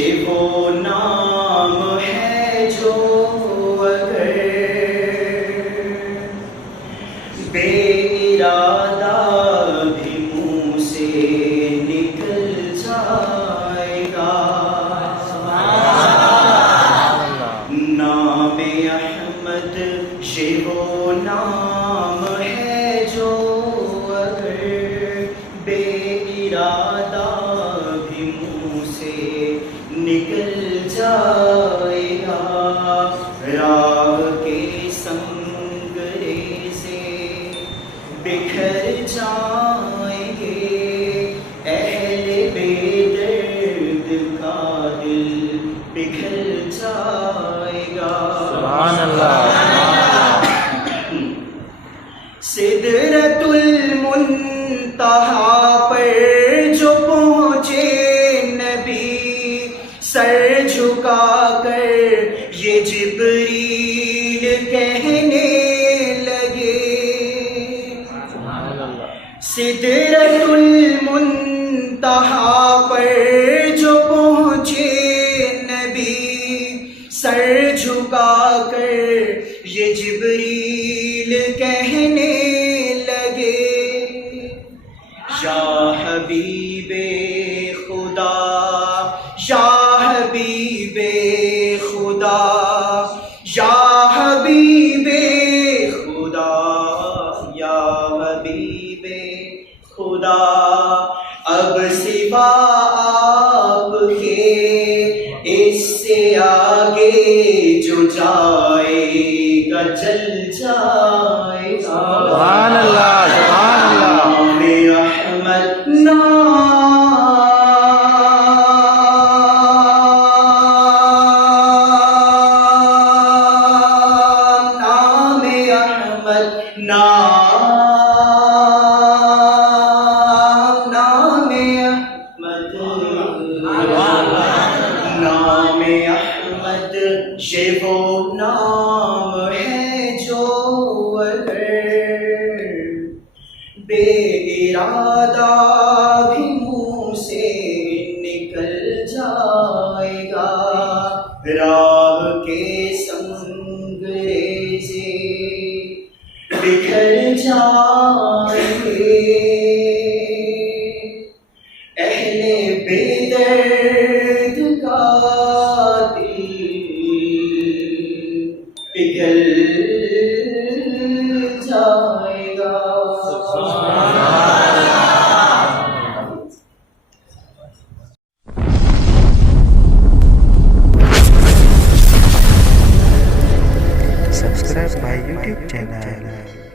یہ وہ نام ہے جو اگر بے ارادہ بھی منہ سے نکل جائے گا. نام احمد یہ وہ نام ہے جو اگر بے ارادہ بھی منہ سے نکل جائے گا. راہ کے سنگرے سے بکھر جائیں گے اہل بے درد کا دل پگھل جائے گا. سبحان اللہ. سدرۃ المنتہی پر جو پہنچے نبی سر جھکا کر یہ جبریل کہنے لگے. سدرۃ المنتہی پر جو پہنچے نبی سر جھکا کر یہ جبریل کہنے لگے. یا حبیب خدا یا حبیب خدا یا حبیب خدا یا حبیب خدا اب سوا آپ کے اس سے آگے جو جائے گا جل جائے گا. سبحان اللہ. سبحان اللہ. نام احمد نام احمد نام احمد نام احمد یہ وہ نام ہے جو اگر بے ارادہ بھی منہ سے نکل جائے گا. راہ کے سنگرے سے بکھر جائیں گے اہل بے درد کا دل پگھل جائے گا. Subscribe my YouTube channel.